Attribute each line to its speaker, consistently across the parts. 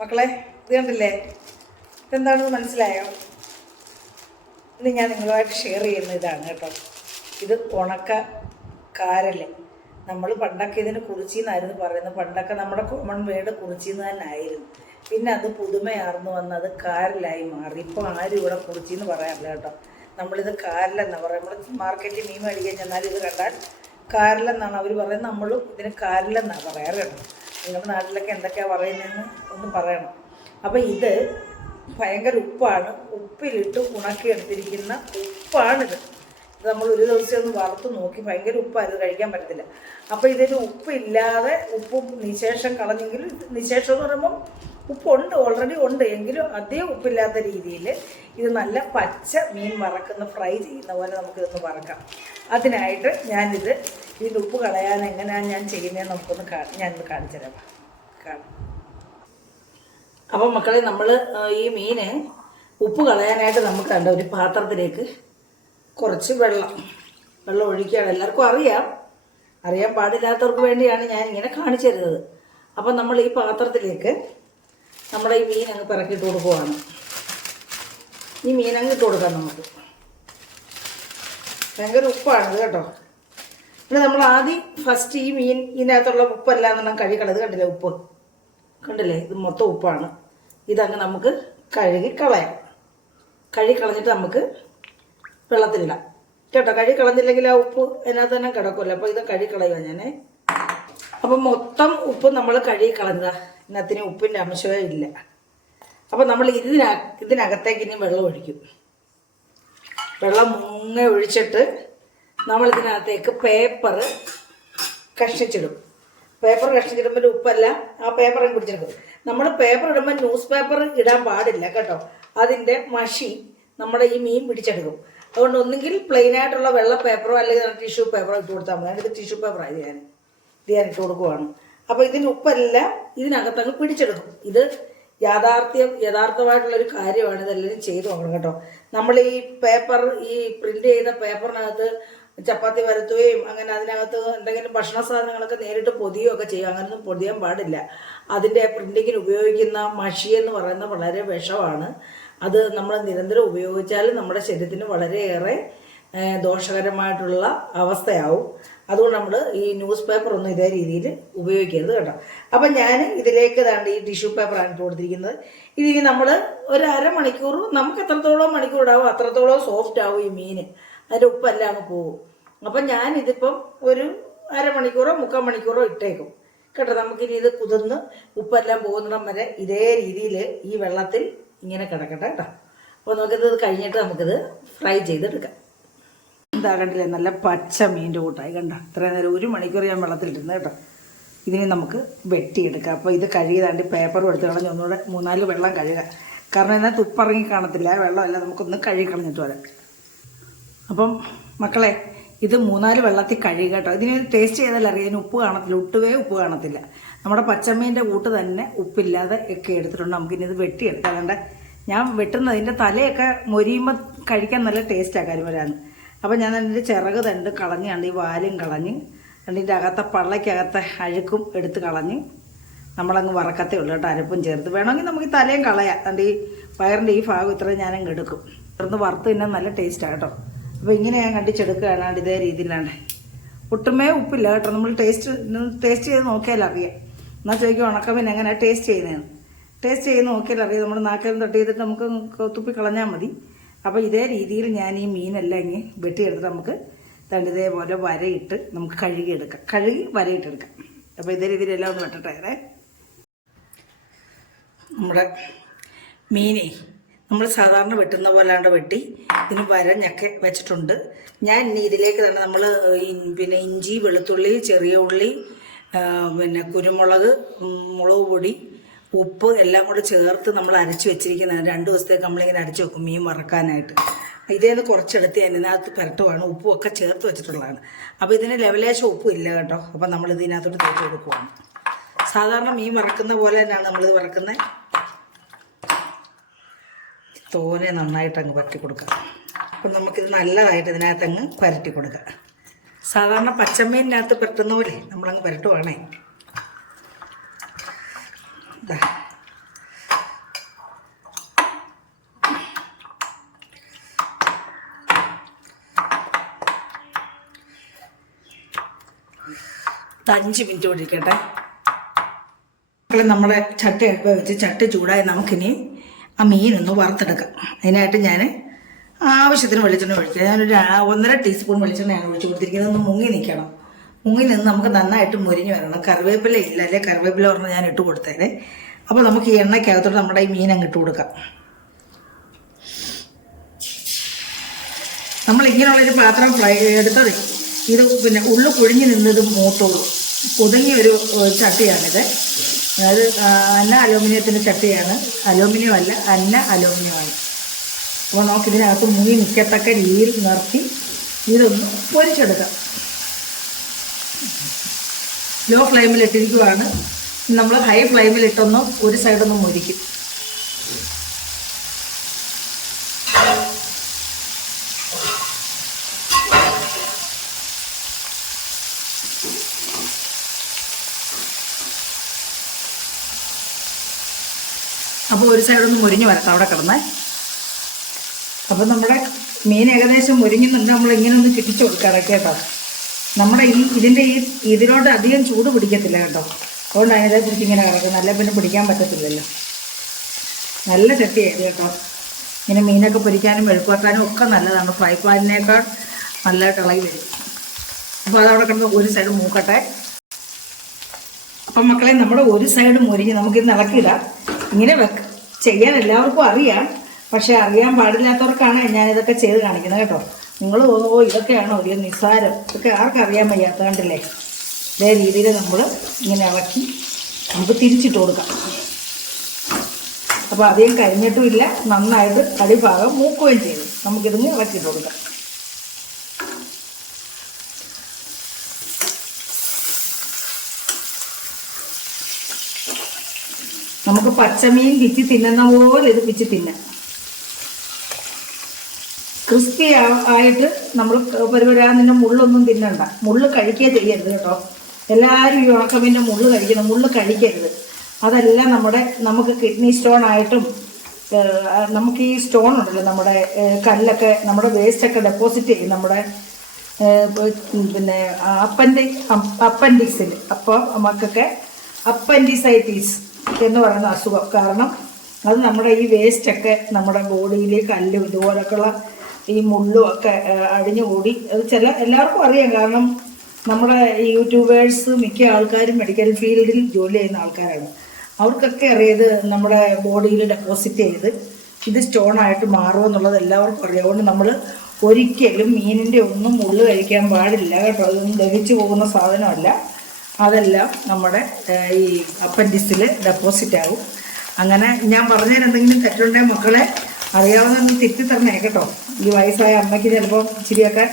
Speaker 1: മക്കളെ ഇത് കണ്ടില്ലേ? ഇതെന്താണെന്ന് മനസ്സിലായോ? ഇന്ന് ഞാൻ നിങ്ങളുമായിട്ട് ഷെയർ ചെയ്യുന്ന ഇതാണ് കേട്ടോ. ഇത് ഉണക്ക കാരൽ നമ്മൾ പണ്ടൊക്കെ ഇതിന് കുറിച്ചിന്നായിരുന്നു പറയുന്നത്. പണ്ടൊക്കെ നമ്മുടെ കോമൺ വേർഡ് കുറിച്ചിന്ന് തന്നെ ആയിരുന്നു പിന്നെ അത് പുതുമയാർന്നു വന്ന് അത് കാരലായി മാറി. ഇപ്പോൾ ആരും ഇവിടെ കുറിച്ചിന്ന് പറയാറില്ല കേട്ടോ. നമ്മളിത് കാരലെന്നാണ് പറയുക. നമ്മൾ മാർക്കറ്റിൽ മീൻ മേടിക്കാൻ ചെന്നാൽ ഇത് കണ്ടാൽ കാരലെന്നാണ് അവർ പറയുന്നത്. നമ്മളും ഇതിന് കാരലെന്നാണ് പറയാറ് കേട്ടോ. നിങ്ങളുടെ നാട്ടിലൊക്കെ എന്തൊക്കെയാണ് പറയുന്നതെന്ന് ഒന്ന് പറയണം. അപ്പോൾ ഇത് ഭയങ്കര ഉപ്പാണ്. ഉപ്പിലിട്ട് ഉണക്കിയെടുത്തിരിക്കുന്ന ഉപ്പാണിത്. ഇത് നമ്മൾ ഒരു ദിവസം ഒന്ന് വറുത്ത് നോക്കി. ഭയങ്കര ഉപ്പായിരുന്നു കഴിക്കാൻ പറ്റത്തില്ല. അപ്പോൾ ഇതിന് ഉപ്പില്ലാതെ ഉപ്പും നിശേഷം കളഞ്ഞെങ്കിലും നിശേഷം എന്ന് പറയുമ്പം ഉപ്പുണ്ട് ഓൾറെഡി ഉണ്ട്. എങ്കിലും അതേ ഉപ്പില്ലാത്ത രീതിയിൽ ഇത് നല്ല പച്ച മീൻ വറക്കുന്ന ഫ്രൈ ചെയ്യുന്ന പോലെ നമുക്കിതൊന്ന് വറക്കാം. അതിനായിട്ട് ഞാനിത് ഇതിന്റെ ഉപ്പ് കളയാൻ എങ്ങനെയാണ് ഞാൻ ചെയ്യുന്നതെന്ന് നമുക്കൊന്ന് കാ ഞാനൊന്ന് കാണിച്ചു തരാം. കാണാം അപ്പം മക്കളെ നമ്മൾ ഈ മീന് ഉപ്പ് കളയാനായിട്ട് നമുക്ക് കണ്ട ഒരു പാത്രത്തിലേക്ക് കുറച്ച് വെള്ളം. വെള്ളം ഒഴിക്കുകയാണ്. എല്ലാവർക്കും അറിയാം. അറിയാൻ പാടില്ലാത്തവർക്ക് വേണ്ടിയാണ് ഞാൻ ഇങ്ങനെ കാണിച്ചു തരുന്നത്. അപ്പം നമ്മൾ ഈ പാത്രത്തിലേക്ക് നമ്മുടെ ഈ മീൻ അങ്ങ് പിറക്കിയിട്ട് കൊടുക്കുവാണ്. ഈ മീൻ അങ്ങ് ഇട്ട് കൊടുക്കാം നമുക്ക്. ഭയങ്കര ഉപ്പാണ് കേട്ടോ. പിന്നെ നമ്മൾ ആദ്യം ഫസ്റ്റ് ഈ മീൻ ഇതിനകത്തുള്ള ഉപ്പല്ല എന്നെല്ലാം കഴുകളത് കണ്ടില്ലേ ഉപ്പ്? കണ്ടില്ലേ? ഇത് മൊത്തം ഉപ്പാണ്. ഇതങ്ങ് നമുക്ക് കഴുകി കളയാം. കഴുകി കളഞ്ഞിട്ട് നമുക്ക് വെള്ളത്തിലിടാം. കേട്ടോ കഴുകി കളഞ്ഞില്ലെങ്കിൽ ആ ഉപ്പ് അതിനകത്ത് തന്നെ കിടക്കുമല്ലോ. അപ്പോൾ ഇത് കഴുകി കളയുക ഞാൻ അപ്പം മൊത്തം ഉപ്പ് നമ്മൾ കഴുകി കളഞ്ഞതാ. ഇതിനകത്തിന് ഉപ്പിന്റെ അംശമേ ഇല്ല. അപ്പം നമ്മൾ ഇതിന ഇതിനകത്തേക്ക് ഇനി വെള്ളം ഒഴിക്കും. വെള്ളം മുങ്ങ ഒഴിച്ചിട്ട് നമ്മൾ ഇതിനകത്തേക്ക് പേപ്പർ കഷ്ണിച്ചിടും. പേപ്പർ കഷ്ണിച്ചിടുമ്പോൾ ഉപ്പല്ല ആ പേപ്പറും പിടിച്ചെടുക്കും. നമ്മൾ പേപ്പർ ഇടുമ്പോൾ ന്യൂസ് പേപ്പർ ഇടാൻ പാടില്ല കേട്ടോ. അതിന്റെ മഷി നമ്മുടെ ഈ മീൻ പിടിച്ചെടുക്കും. അതുകൊണ്ട് ഒന്നുകിൽ പ്ലെയിൻ ആയിട്ടുള്ള വെള്ള പേപ്പറോ അല്ലെങ്കിൽ ടിഷ്യൂ പേപ്പറോ ഇട്ട് കൊടുത്താൽ മതി. ഞാനിത് ടിഷ്യൂ പേപ്പറായി ഞാൻ ഇത് ഞാൻ ഇട്ട് കൊടുക്കുവാണ്. അപ്പോൾ ഇതിന് ഉപ്പെല്ലാം ഇതിനകത്തങ്ങ് പിടിച്ചെടുക്കും. ഇത് യാഥാർത്ഥ്യം യഥാർത്ഥമായിട്ടുള്ള ഒരു കാര്യമാണ് ഇതെല്ലാവരും ചെയ്തു നോക്കണം കേട്ടോ. നമ്മൾ ഈ പേപ്പർ ഈ പ്രിന്റ് ചെയ്ത പേപ്പറിനകത്ത് ചപ്പാത്തി വരുത്തുകയും അങ്ങനെ അതിനകത്ത് എന്തെങ്കിലും ഭക്ഷണ സാധനങ്ങളൊക്കെ നേരിട്ട് പൊതിയോ ഒക്കെ ചെയ്യുക അങ്ങനൊന്നും പൊതിയാൻ പാടില്ല. അതിന്റെ പ്രിന്റിങ്ങിന് ഉപയോഗിക്കുന്ന മഷി എന്ന് പറയുന്നത് വളരെ വിഷമാണ്. അത് നമ്മൾ നിരന്തരം ഉപയോഗിച്ചാൽ നമ്മുടെ ശരീരത്തിന് വളരെയേറെ ദോഷകരമായിട്ടുള്ള അവസ്ഥയാവും. അതുകൊണ്ട് നമ്മൾ ഈ ന്യൂസ് പേപ്പർ ഒന്നും ഇതേ രീതിയിൽ ഉപയോഗിക്കരുത് കേട്ടോ. അപ്പം ഞാൻ ഇതിലേക്ക് ഇതാണ്ട് ഈ ടിഷ്യൂ പേപ്പറാണ് ഇട്ട് കൊടുത്തിരിക്കുന്നത്. ഇതിന് നമ്മൾ ഒരു അരമണിക്കൂർ നമുക്ക് എത്രത്തോളം മണിക്കൂർ ഇടാവും അത്രത്തോളം സോഫ്റ്റ് ആവും ഈ മീൻ അതിന്റെ ഉപ്പെല്ലാം അങ്ങ് പോകും. അപ്പം ഞാൻ ഇതിപ്പം ഒരു അരമണിക്കൂറോ മുക്കാൽ മണിക്കൂറോ ഇട്ടേക്കും. കേട്ടോ നമുക്കിനി ഇത് കുതിർന്ന് ഉപ്പെല്ലാം പോകുന്നിടം വരെ ഇതേ രീതിയിൽ ഈ വെള്ളത്തിൽ ഇങ്ങനെ കിടക്കട്ടെ കേട്ടോ. അപ്പോൾ നമുക്കിത് കഴിഞ്ഞിട്ട് നമുക്കിത് ഫ്രൈ ചെയ്തെടുക്കാം. എന്താ കണ്ടില്ലേ നല്ല പച്ച മീന്റെ കൂട്ടായി കണ്ട? ഇത്രയും നേരം ഒരു മണിക്കൂർ ഞാൻ വെള്ളത്തിലിരുന്ന് കേട്ടോ. ഇതിനെ നമുക്ക് വെട്ടിയെടുക്കാം. അപ്പോൾ ഇത് കഴുകിയതാണ്ട് പേപ്പർ എടുത്ത് കളഞ്ഞ് ഒന്നുകൂടെ മൂന്നാൽ വെള്ളം കഴുകുക കാരണം എന്നാൽ തുപ്പിറങ്ങി കാണത്തില്ല. വെള്ളമല്ല നമുക്കൊന്ന് കഴുകി കളഞ്ഞിട്ട് വരാം. അപ്പം മക്കളെ ഇത് മൂന്നാൽ വെള്ളത്തിൽ കഴുകുക കേട്ടോ. ഇതിന് ടേസ്റ്റ് ചെയ്താൽ അറിയാം. ഇതിന് ഉപ്പ് കാണത്തില്ല. ഒട്ടുവേ ഉപ്പ് കാണത്തില്ല. നമ്മുടെ പച്ചമീന്റെ കൂട്ട് തന്നെ ഉപ്പില്ലാതെ ഒക്കെ എടുത്തിട്ടുണ്ട്. നമുക്കിനി ഇത് വെട്ടിയെടുക്കാറുണ്ട് ഞാൻ വെട്ടുന്നതിന്റെ തലയൊക്കെ മൊരിയുമ്പോൾ കഴിക്കാൻ നല്ല ടേസ്റ്റാണ് കരിമരാന്ന്. അപ്പം ഞാൻ അതിന്റെ ചിറക് തണ്ട് കളഞ്ഞാണ്ട് ഈ വാലും കളഞ്ഞ് അതിന്റെ അകത്തെ പള്ളയ്ക്കകത്തെ അഴുക്കും എടുത്ത് കളഞ്ഞ് നമ്മളങ്ങ് വറക്കത്തേ ഉള്ളൂ കേട്ടോ അരപ്പും ചേർത്ത്. വേണമെങ്കിൽ നമുക്ക് തലയും കളയാം. അതിന്റെ ഈ വയറിന്റെ ഈ ഭാഗം ഇത്രയും ഞാനങ്ങ് എടുക്കും ചേർന്ന് വറുത്ത് തിന്നാൻ നല്ല ടേസ്റ്റാണ് കേട്ടോ. അപ്പോൾ ഇങ്ങനെ ഞാൻ കണ്ടിച്ചെടുക്കുകയാണ് ഇതേ രീതിയിലാണ്. ഒട്ടുമേ ഉപ്പില്ല കേട്ടോ നമ്മൾ ടേസ്റ്റ് ടേസ്റ്റ് ചെയ്ത് നോക്കിയാൽ അറിയാം. എന്നാൽ ചോദിക്കും ഉണക്കമീൻ എങ്ങനെ ടേസ്റ്റ് ചെയ്യുന്നതെന്ന്. ടേസ്റ്റ് ചെയ്ത് നോക്കിയാൽ അറിയാം നമ്മൾ നാക്കിലും തട്ടി ചെയ്തിട്ട് നമുക്ക് തുപ്പി കളഞ്ഞാൽ മതി. അപ്പോൾ ഇതേ രീതിയിൽ ഞാൻ ഈ മീനെല്ലാം ഇങ്ങനെ വെട്ടിയെടുത്തിട്ട് നമുക്ക് തണ്ട് ഇതേപോലെ വരയിട്ട് നമുക്ക് കഴുകിയെടുക്കാം. കഴുകി വരയിട്ടെടുക്കാം. അപ്പോൾ ഇതേ രീതിയിൽ എല്ലാം ഒന്ന് വെട്ടട്ടെ നമ്മുടെ മീനെ നമ്മൾ സാധാരണ വെട്ടുന്ന പോലാണ്ട് വെട്ടി ഇതിന് വരഞ്ഞൊക്കെ വെച്ചിട്ടുണ്ട്. ഞാൻ ഇനി ഇതിലേക്ക് തന്നെ നമ്മൾ പിന്നെ ഇഞ്ചി വെളുത്തുള്ളി ചെറിയ ഉള്ളി പിന്നെ കുരുമുളക് മുളക് പൊടി ഉപ്പ് എല്ലാം കൂടെ ചേർത്ത് നമ്മൾ അരച്ച് വെച്ചിരിക്കുന്നതാണ് രണ്ട് ദിവസത്തേക്ക് നമ്മളിങ്ങനെ അരച്ച് വെക്കും മീൻ വറക്കാനായിട്ട്. ഇതേന്ന് കുറച്ചെടുത്ത് ഞാൻ ഇതിനകത്ത് പുരട്ടുവാണ്. ഉപ്പും ഒക്കെ ചേർത്ത് വെച്ചിട്ടുള്ളതാണ്. അപ്പോൾ ഇതിന് ലെവലേശം ഉപ്പും ഇല്ല കേട്ടോ. അപ്പോൾ നമ്മൾ ഇതിനകത്തോട്ട് തേച്ച് കൊടുക്കുവാണ്. സാധാരണ മീൻ വറക്കുന്ന പോലെ തന്നെയാണ് നമ്മളിത് വറക്കുന്നത് തോനെ നന്നായിട്ട് അങ്ങ് പരട്ടി കൊടുക്കുക അപ്പം നമുക്കിത് നല്ലതായിട്ട് ഇതിനകത്ത് അങ്ങ് പരട്ടി കൊടുക്കുക സാധാരണ പച്ചമീനിനകത്ത് പരട്ടുന്ന പോലെ നമ്മളങ്ങ് പരട്ടുവാണേ. അഞ്ച് മിനിറ്റ് കൂടി ഇരിക്കട്ടെ മക്കളെ നമ്മുടെ ചട്ടി അടുപ്പ് വെച്ച് ചട്ടി ചൂടായി നമുക്കിനി ആ മീനൊന്ന് വറുത്തെടുക്കാം. അതിനായിട്ട് ഞാൻ ആവശ്യത്തിന് വെളിച്ചെണ്ണ ഒഴിക്കുക. ഞാനൊരു ഒന്നര ടീസ്പൂൺ വെളിച്ചെണ്ണയാണ് ഒഴിച്ചു കൊടുത്തിരിക്കുന്നത്. ഒന്ന് മുങ്ങി നിൽക്കണം. മുങ്ങി നിന്ന് നമുക്ക് നന്നായിട്ട് മുരിഞ്ഞ് വരണം. കറിവേപ്പില ഇല്ല അല്ലെ? കറിവേപ്പില പറഞ്ഞ് ഞാൻ ഇട്ട് കൊടുത്തേരെ. അപ്പോൾ നമുക്ക് ഈ എണ്ണയ്ക്കകത്തോട്ട് നമ്മുടെ ഈ മീൻ അങ്ങ് ഇട്ട് കൊടുക്കാം. നമ്മൾ ഇങ്ങനെയുള്ളൊരു പാത്രം ഫ്രൈ എടുത്തത്. ഇത് പിന്നെ ഉള്ളു കുഴിഞ്ഞു നിന്നത് മൂത്തോളൂ. കുതുങ്ങിയ ഒരു ചട്ടിയാണിത്. അതായത് അന്ന അലൂമിനിയത്തിന്റെ ചട്ടിയാണ്. അലൂമിനിയം അല്ല അന്ന അലൂമിനിയമാണ്. അപ്പോൾ നമുക്ക് ഇതിനകത്ത് മുങ്ങി നിൽക്കത്തക്ക രീതിയിൽ നിർത്തി ഇതൊന്ന് പൊരിച്ചെടുക്കാം. ലോ ഫ്ലെയിമിലിട്ടിരിക്കുവാണ്. നമ്മൾ ഹൈ ഫ്ലെയിമിൽ ഇട്ടൊന്ന് ഒരു സൈഡൊന്ന് മുരിക്കും. ഒരു സൈഡൊന്ന് മുരിഞ്ഞ് വരട്ടെ അവിടെ കിടന്നേ. അപ്പം നമ്മുടെ മീൻ ഏകദേശം മുരിഞ്ഞുന്നുണ്ട്. നമ്മൾ ഇങ്ങനെ ഒന്ന് കിട്ടിച്ചു കൊടുക്കാം കേട്ടോ. നമ്മുടെ ഈ ഇതിന്റെ ഈ ഇതിനോട് അധികം ചൂട് പിടിക്കത്തില്ല കേട്ടോ. അതുകൊണ്ട് പിടിച്ച് ഇങ്ങനെ കിടക്കുന്നത്. നല്ല പിന്നെ പിടിക്കാൻ പറ്റത്തില്ലല്ലോ. നല്ല ചട്ടിയായിരുന്നു കേട്ടോ. ഇങ്ങനെ മീനൊക്കെ പൊരിക്കാനും വെളുപ്പാക്കാനും ഒക്കെ നല്ലതാണ്. ഫ്രൈ പാനിനേക്കാൾ നല്ല ഇളകി വരും. അപ്പോൾ അതവിടെ കിടന്ന് ഒരു സൈഡ് മൂക്കട്ടെ. അപ്പം മക്കളെ നമ്മുടെ ഒരു സൈഡ് മുരിഞ്ഞ് നമുക്കിത് ഇളക്കിയിടാം. ഇങ്ങനെ വെക്ക ചെയ്യാൻ എല്ലാവർക്കും അറിയാം. പക്ഷെ അറിയാൻ പാടില്ലാത്തവർക്കാണ് ഞാനിതൊക്കെ ചെയ്ത് കാണിക്കുന്നത് കേട്ടോ. നിങ്ങൾ തോന്നുമ്പോൾ ഇതൊക്കെയാണോ ഒരു നിസ്സാരം ഇതൊക്കെ ആർക്കും അറിയാൻ വയ്യാത്ത കണ്ടില്ലേ? ഇതേ രീതിയിൽ നമ്മൾ ഇങ്ങനെ ഇളക്കി നമുക്ക് തിരിച്ചിട്ട് കൊടുക്കാം. അപ്പോൾ അധികം കരിഞ്ഞിട്ടുമില്ല നന്നായിട്ട് അടിഭാഗം മൂക്കുകയും ചെയ്തു. നമുക്കിതിന് ഇളക്കിയിട്ട് കൊടുക്കാം. നമുക്ക് പച്ചമീൻ പിച്ചി തിന്നുന്ന പോലെ ഇത് പിച്ചി തിന്നാം. ക്രിസ്പി ആയിട്ട് നമ്മൾ പരിപരാതിന്റെ മുള്ളൊന്നും തിന്നണ്ട. മുള്ള് കഴിക്കുക ചെയ്യരുത് കേട്ടോ. എല്ലാവരും ഈ ഉണക്കമീന്റെ മുള്ള് കഴിക്കണം. മുള്ള് കഴിക്കരുത്. അതെല്ലാം നമ്മുടെ നമുക്ക് കിഡ്നി സ്റ്റോൺ ആയിട്ടും നമുക്ക് ഈ സ്റ്റോൺ ഉണ്ടല്ലോ നമ്മുടെ കല്ലൊക്കെ നമ്മുടെ വേസ്റ്റൊക്കെ ഡെപ്പോസിറ്റ് ചെയ്യും നമ്മുടെ പിന്നെ അപ്പന്റെ അപ്പൻഡിക്സിൽ അപ്പോൾ നമുക്കൊക്കെ അപ്പൻഡിസൈറ്റീസ്. എന്ന് പറയുന്ന അസുഖം. കാരണം അത് നമ്മുടെ ഈ വേസ്റ്റൊക്കെ നമ്മുടെ ബോഡിയിൽ കല്ലും ഇതുപോലൊക്കെയുള്ള ഈ മുള്ളും ഒക്കെ അഴിഞ്ഞുകൂടി അത് ചില എല്ലാവർക്കും അറിയാം. കാരണം നമ്മുടെ യൂട്യൂബേഴ്സ് മിക്ക ആൾക്കാരും മെഡിക്കൽ ഫീൽഡിൽ ജോലി ചെയ്യുന്ന ആൾക്കാരാണ്. അവർക്കൊക്കെ അറിയത് നമ്മുടെ ബോഡിയിൽ ഡെപ്പോസിറ്റ് ചെയ്ത് ഇത് സ്റ്റോൺ ആയിട്ട് മാറുമെന്നുള്ളത് എല്ലാവർക്കും അറിയാം. അതുകൊണ്ട് നമ്മൾ ഒരിക്കലും മീനിന്റെ ഒന്നും മുള്ളു കഴിക്കാൻ പാടില്ല കേട്ടോ. അതൊന്നും ദഹിച്ചു പോകുന്ന സാധനമല്ല. അതെല്ലാം നമ്മുടെ ഈ അപ്പൻഡിക്സിൽ ഡെപ്പോസിറ്റ് ആകും അങ്ങനെ ഞാൻ പറഞ്ഞതിന് എന്തെങ്കിലും തെറ്റുണ്ടെങ്കിൽ മക്കളെ അറിയാവുന്ന തിരുത്തി തരണേ കേട്ടോ. ഈ വയസ്സായ അമ്മയ്ക്ക് ചിലപ്പോൾ ഇച്ചിരിയൊക്കെ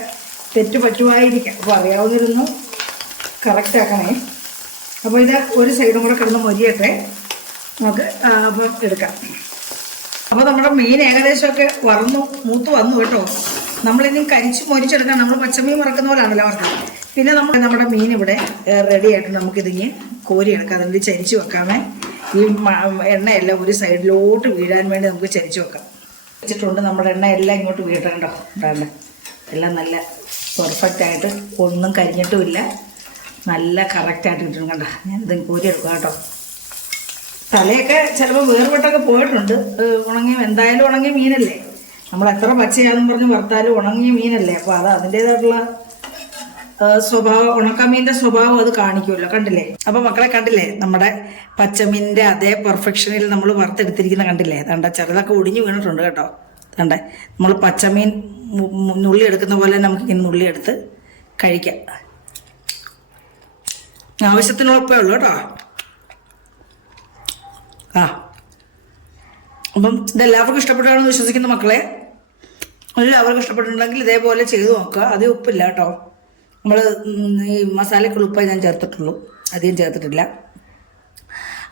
Speaker 1: തെറ്റ് പറ്റുമായിരിക്കാം. അപ്പോൾ അറിയാവുന്നതിരുന്നു കറക്റ്റ് ആക്കണേ. അപ്പോൾ ഇത് ഒരു സൈഡും കൂടെ കിടന്ന് മൊരിയട്ടെ. നമുക്ക് അപ്പം എടുക്കാം. അപ്പോൾ നമ്മുടെ മീൻ ഏകദേശമൊക്കെ വറന്നു മൂത്ത് വന്നു കേട്ടോ. നമ്മളിനി കരിച്ച് മൊരിച്ചെടുക്കാൻ നമ്മൾ പച്ചമീൻ വറക്കുന്ന പോലാണല്ലോ അവർക്ക്. പിന്നെ നമ്മൾ നമ്മുടെ മീൻ ഇവിടെ റെഡി ആയിട്ട് നമുക്കിതിങ്ങ് കോരിയെടുക്കാം. അതിന്റെ ചരിച്ച് വെക്കാമേ. ഈ എണ്ണയെല്ലാം ഒരു സൈഡിലോട്ട് വീഴാൻ വേണ്ടി നമുക്ക് ചരിച്ച് വെക്കാം. വെച്ചിട്ടുണ്ട്. നമ്മുടെ എണ്ണ എല്ലാം ഇങ്ങോട്ട് വീഴണ്ടോ? ഉണ്ടാണ്ട് എല്ലാം നല്ല പെർഫെക്റ്റ് ആയിട്ട് ഒന്നും കരിഞ്ഞിട്ടുമില്ല. നല്ല കറക്റ്റായിട്ട് കിട്ടണം കണ്ട? ഞാനിത് കോരി എടുക്കാം കേട്ടോ. തലയൊക്കെ ചിലപ്പോൾ വേർപെട്ടൊക്കെ പോയിട്ടുണ്ട്. ഉണങ്ങി എന്തായാലും ഉണങ്ങിയ മീനല്ലേ? നമ്മൾ എത്ര പച്ചയാണെന്ന് പറഞ്ഞ് വറുത്താലും ഉണങ്ങിയ മീനല്ലേ? അപ്പോൾ അത് അതിന്റേതായിട്ടുള്ള സ്വഭാവം ഉണക്കമീന്റെ സ്വഭാവം അത് കാണിക്കുമല്ലോ. കണ്ടില്ലേ? അപ്പോൾ മക്കളെ കണ്ടില്ലേ? നമ്മുടെ പച്ചമീനിന്റെ അതേ പെർഫെക്ഷനിൽ നമ്മൾ വറുത്തെടുത്തിരിക്കുന്ന കണ്ടില്ലേ? കണ്ട? ചെറുതൊക്കെ ഒടിഞ്ഞു വീണിട്ടുണ്ട് കേട്ടോ. കണ്ടേ? നമ്മൾ പച്ചമീൻ നുള്ളി എടുക്കുന്ന പോലെ നമുക്ക് ഇങ്ങനെ നുള്ളി എടുത്ത് കഴിക്കാം. ആവശ്യത്തിനുള്ളപ്പേ ഉള്ളൂ കേട്ടോ. ആ. അപ്പം ഇതെല്ലാവർക്കും ഇഷ്ടപ്പെട്ടാണെന്ന് വിശ്വസിക്കുന്ന മക്കളെ. എല്ലാവർക്കും ഇഷ്ടപ്പെട്ടിട്ടുണ്ടെങ്കിൽ ഇതേപോലെ ചെയ്തു നോക്കുക. അത് ഉപ്പില്ല കേട്ടോ. നമ്മൾ ഈ മസാലയ്ക്കുള്ള ഉപ്പേ ഞാൻ ചേർത്തിട്ടുള്ളൂ. അധികം ചേർത്തിട്ടില്ല.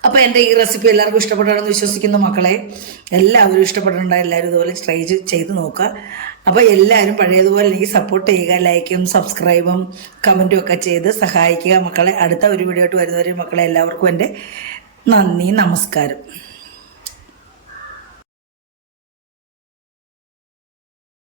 Speaker 1: അപ്പോൾ എന്റെ ഈ റെസിപ്പി എല്ലാവർക്കും ഇഷ്ടപ്പെട്ടാണെന്ന് വിശ്വസിക്കുന്ന മക്കളെ. എല്ലാവരും ഇഷ്ടപ്പെട്ടിട്ടുണ്ട് എല്ലാവരും ഇതുപോലെ ട്രൈ ചെയ്ത് നോക്കുക. അപ്പോൾ എല്ലാവരും പഴയതുപോലെ എനിക്ക് സപ്പോർട്ട് ചെയ്യുക. ലൈക്കും സബ്സ്ക്രൈബും കമന്റും ഒക്കെ ചെയ്ത് സഹായിക്കുക മക്കളെ. അടുത്ത ഒരു വീഡിയോ ആയിട്ട് വരുന്നവരെ മക്കളെ എല്ലാവർക്കും എന്റെ നന്ദി നമസ്കാരം.